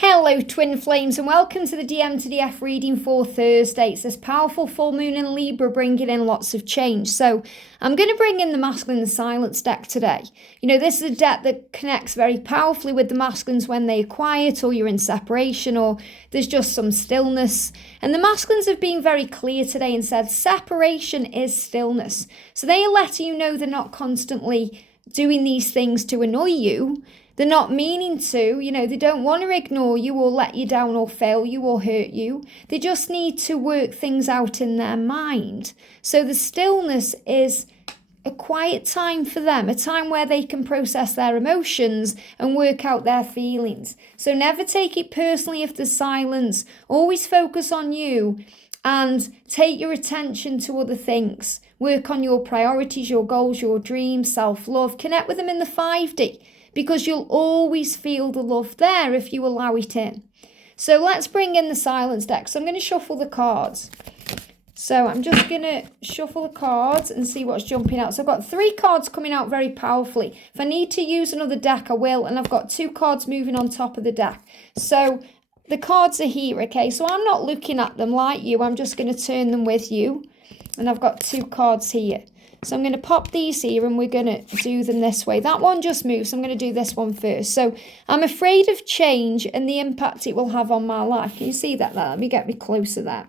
Hello twin flames and welcome to the DM to DF reading for Thursday. It's this powerful full moon in Libra bringing in lots of change. So I'm going to bring in the masculine and silence deck today. You know, this is a deck that connects very powerfully with the masculines when they're quiet or you're in separation or there's just some stillness. And the masculines have been very clear today and said separation is stillness. So they are letting you know they're not constantly doing these things to annoy you. They're not meaning to, they don't want to ignore you or let you down or fail you or hurt you. They just need to work things out in their mind. So the stillness is a quiet time for them, a time where they can process their emotions and work out their feelings. So never take it personally if there's silence. Always focus on you and take your attention to other things. Work on your priorities, your goals, your dreams, self-love. Connect with them in the 5D. Because you'll always feel the love there if you allow it in. So let's bring in the silence deck. So I'm going to shuffle the cards. So I'm just going to shuffle the cards and see what's jumping out. So I've got 3 cards coming out very powerfully. If I need to use another deck, I will. And I've got 2 cards moving on top of the deck. So the cards are here, okay? So I'm not looking at them like you. I'm just going to turn them with you. And I've got 2 cards here. So I'm going to pop these here and we're going to do them this way. That one just moved, so I'm going to do this one first. So I'm afraid of change and the impact it will have on my life. Can you see that there? Let me get me closer there.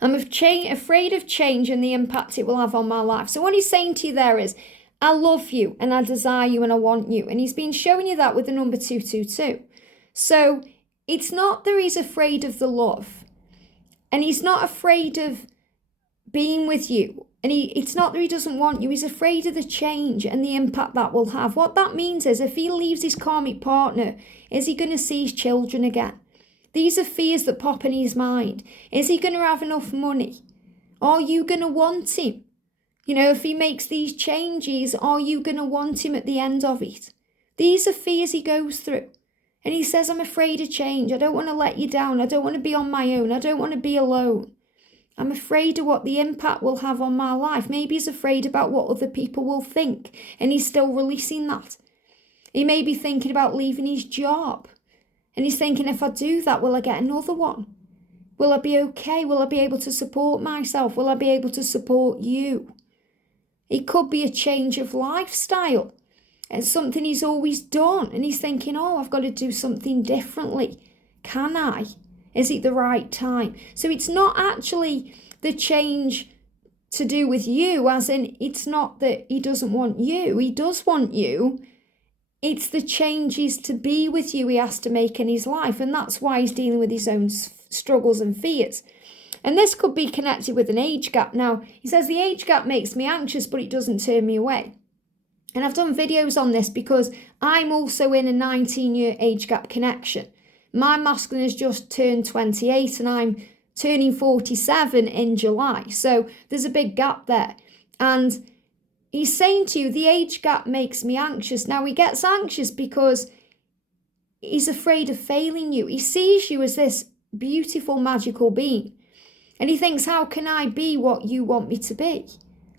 I'm afraid of change and the impact it will have on my life. So what he's saying to you there is, I love you and I desire you and I want you. And he's been showing you that with the number 222. So it's not that he's afraid of the love. And he's not afraid of being with you. And it's not that he doesn't want you, he's afraid of the change and the impact that will have. What that means is if he leaves his karmic partner, is he going to see his children again? These are fears that pop in his mind. Is he going to have enough money? Are you going to want him? If he makes these changes, are you going to want him at the end of it? These are fears he goes through. And he says, I'm afraid of change. I don't want to let you down. I don't want to be on my own. I don't want to be alone. I'm afraid of what the impact will have on my life. Maybe he's afraid about what other people will think, and he's still releasing that. He may be thinking about leaving his job, and he's thinking, if I do that, will I get another one? Will I be okay? Will I be able to support myself? Will I be able to support you? It could be a change of lifestyle. It's something he's always done, and he's thinking, I've got to do something differently. Can I? Is it the right time? So it's not actually the change to do with you, as in it's not that he doesn't want you. He does want you. It's the changes to be with you he has to make in his life. And that's why he's dealing with his own struggles and fears. And this could be connected with an age gap. Now, he says the age gap makes me anxious, but it doesn't turn me away. And I've done videos on this because I'm also in a 19-year age gap connection. My masculine has just turned 28 and I'm turning 47 in July. So there's a big gap there. And he's saying to you, the age gap makes me anxious. Now he gets anxious because he's afraid of failing you. He sees you as this beautiful, magical being. And he thinks, how can I be what you want me to be?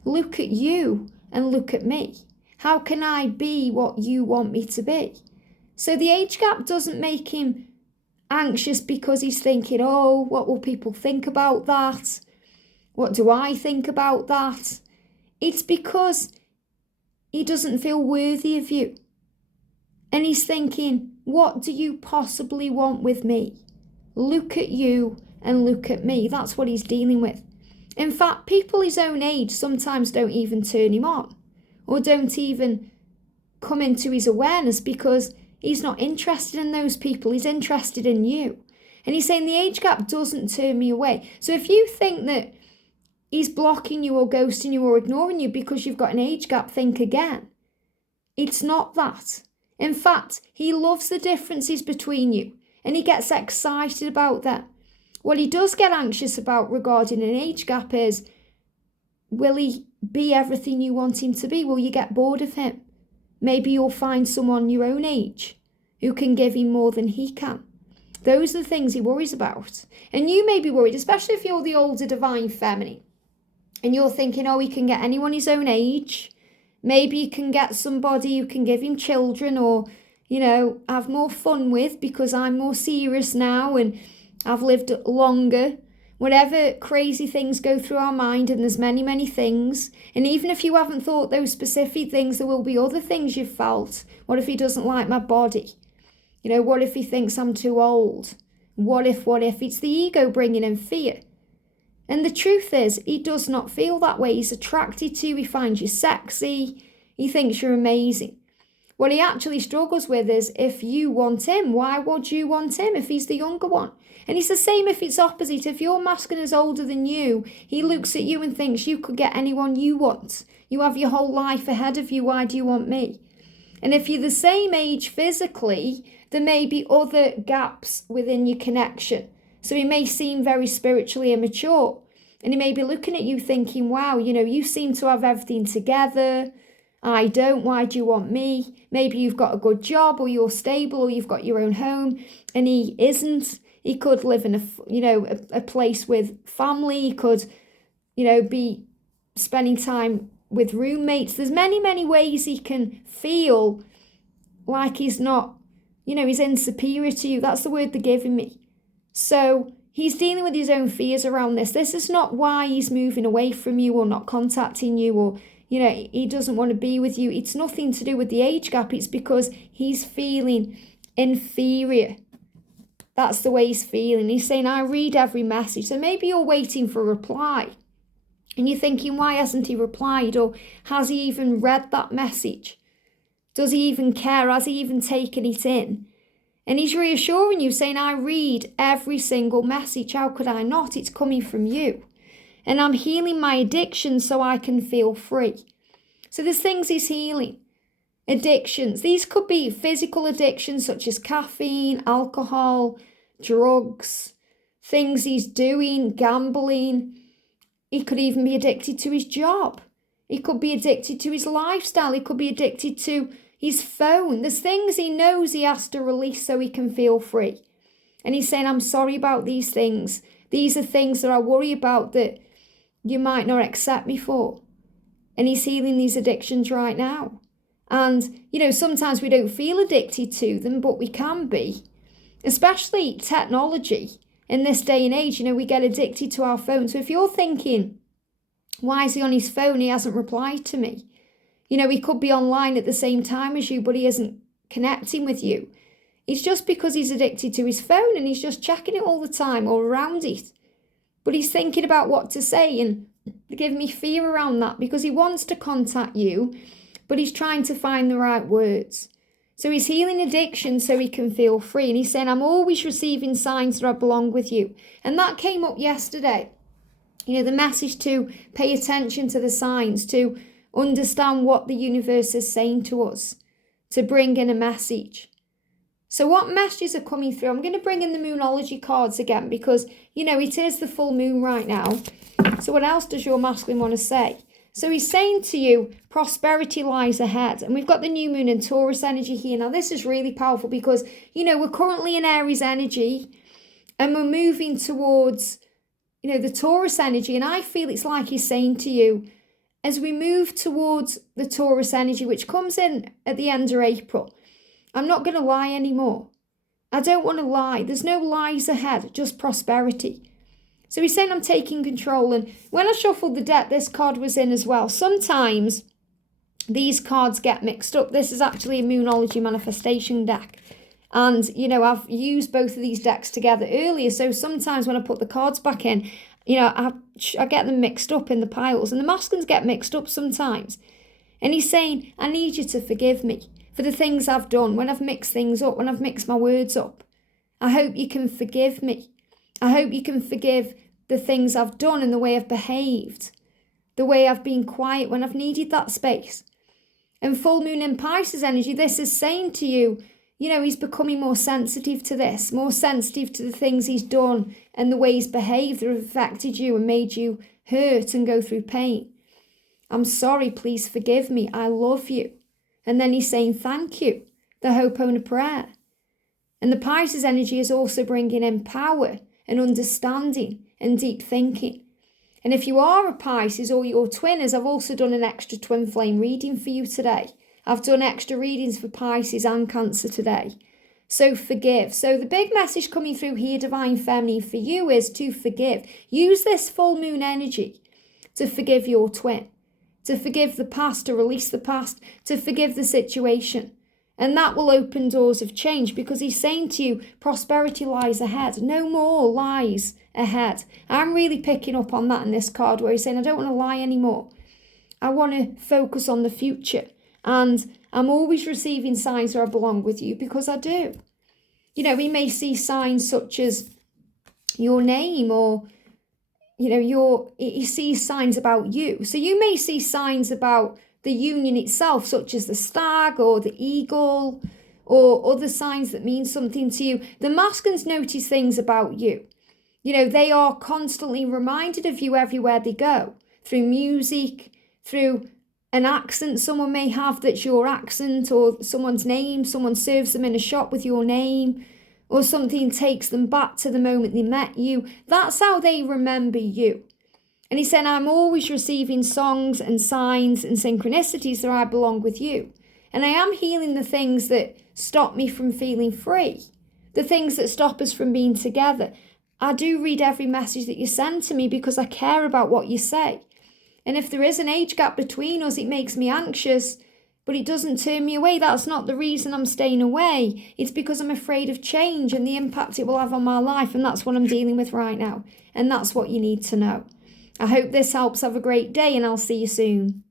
Look at you and look at me. How can I be what you want me to be? So the age gap doesn't make him anxious because he's thinking, what will people think about that? What do I think about that? It's because he doesn't feel worthy of you. And he's thinking, what do you possibly want with me? Look at you and look at me. That's what he's dealing with. In fact, people his own age sometimes don't even turn him on or don't even come into his awareness because he's not interested in those people. He's interested in you. And he's saying the age gap doesn't turn me away. So if you think that he's blocking you or ghosting you or ignoring you because you've got an age gap, think again. It's not that. In fact, he loves the differences between you and he gets excited about that. What he does get anxious about regarding an age gap is, will he be everything you want him to be? Will you get bored of him? Maybe you'll find someone your own age who can give him more than he can. Those are the things he worries about. And you may be worried, especially if you're the older divine feminine, and you're thinking, he can get anyone his own age. Maybe you can get somebody who can give him children, or have more fun with because I'm more serious now and I've lived longer. Whatever crazy things go through our mind, and there's many, many things. And even if you haven't thought those specific things, there will be other things you've felt. What if he doesn't like my body? What if he thinks I'm too old? What if? It's the ego bringing in fear. And the truth is, he does not feel that way. He's attracted to you. He finds you sexy. He thinks you're amazing. What he actually struggles with is, if you want him, why would you want him if he's the younger one? And it's the same if it's opposite. If your masculine is older than you, he looks at you and thinks you could get anyone you want. You have your whole life ahead of you. Why do you want me? And if you're the same age physically, there may be other gaps within your connection. So he may seem very spiritually immature. And he may be looking at you thinking, wow, you seem to have everything together. I don't. Why do you want me? Maybe you've got a good job, or you're stable, or you've got your own home, and he isn't. He could live in a place with family. He could, be spending time with roommates. There's many, many ways he can feel like he's not, he's inferior to you. That's the word they're giving me. So he's dealing with his own fears around this. This is not why he's moving away from you or not contacting you, or he doesn't want to be with you. It's nothing to do with the age gap. It's because he's feeling inferior. That's the way he's feeling. He's saying, I read every message. So maybe you're waiting for a reply. And you're thinking, why hasn't he replied? Or has he even read that message? Does he even care? Has he even taken it in? And he's reassuring you, saying, I read every single message. How could I not? It's coming from you. And I'm healing my addiction so I can feel free. So there's things he's healing. Addictions. These could be physical addictions such as caffeine, alcohol, drugs, things he's doing, gambling. He could even be addicted to his job. He could be addicted to his lifestyle. He could be addicted to his phone. There's things he knows he has to release so he can feel free. And he's saying, I'm sorry about these things. These are things that I worry about that you might not accept me for. And he's healing these addictions right now. And, sometimes we don't feel addicted to them, but we can be. Especially technology. In this day and age, we get addicted to our phone. So if you're thinking, why is he on his phone? He hasn't replied to me. He could be online at the same time as you, but he isn't connecting with you. It's just because he's addicted to his phone and he's just checking it all the time or around it. But he's thinking about what to say, and they give me fear around that because he wants to contact you, but he's trying to find the right words. So he's healing addiction so he can feel free. And he's saying, I'm always receiving signs that I belong with you. And that came up yesterday. The message to pay attention to the signs, to understand what the universe is saying to us, to bring in a message. So what messages are coming through? I'm going to bring in the Moonology cards again because, it is the full moon right now. So what else does your masculine want to say? So he's saying to you, prosperity lies ahead. And we've got the new moon and Taurus energy here. Now, this is really powerful because, we're currently in Aries energy and we're moving towards, the Taurus energy. And I feel it's like he's saying to you, as we move towards the Taurus energy, which comes in at the end of April, I'm not going to lie anymore. I don't want to lie. There's no lies ahead, just prosperity. So he's saying I'm taking control. And when I shuffled the deck, this card was in as well. Sometimes these cards get mixed up. This is actually a Moonology manifestation deck. And, I've used both of these decks together earlier. So sometimes when I put the cards back in, I get them mixed up in the piles. And the masculines get mixed up sometimes. And he's saying, I need you to forgive me for the things I've done, when I've mixed things up, when I've mixed my words up. I hope you can forgive me. I hope you can forgive the things I've done and the way I've behaved, the way I've been quiet when I've needed that space. And full moon in Pisces energy, this is saying to you, he's becoming more sensitive to this, more sensitive to the things he's done and the way he's behaved that have affected you and made you hurt and go through pain. I'm sorry, please forgive me. I love you. And then he's saying thank you, the Ho'oponopono prayer. And the Pisces energy is also bringing in power and understanding and deep thinking. And if you are a Pisces or your twin, as I've also done an extra twin flame reading for you today, I've done extra readings for Pisces and Cancer today. So forgive. So the big message coming through here, Divine Feminine, for you is to forgive. Use this full moon energy to forgive your twin, to forgive the past, to release the past, to forgive the situation. And that will open doors of change, because he's saying to you, prosperity lies ahead. No more lies ahead. I'm really picking up on that in this card, where he's saying, I don't want to lie anymore. I want to focus on the future. And I'm always receiving signs that I belong with you, because I do. You know, we may see signs such as your name, or, you know, he sees signs about you. So you may see signs about the union itself, such as the stag or the eagle, or other signs that mean something to you. The masculines notice things about you. You know, they are constantly reminded of you everywhere they go, through music, through an accent someone may have that's your accent, or someone's name, someone serves them in a shop with your name, or something takes them back to the moment they met you. That's how they remember you. And he said, I'm always receiving songs and signs and synchronicities that I belong with you. And I am healing the things that stop me from feeling free, the things that stop us from being together. I do read every message that you send to me, because I care about what you say. And if there is an age gap between us, it makes me anxious, but it doesn't turn me away. That's not the reason I'm staying away. It's because I'm afraid of change and the impact it will have on my life. And that's what I'm dealing with right now. And that's what you need to know. I hope this helps. Have a great day, and I'll see you soon.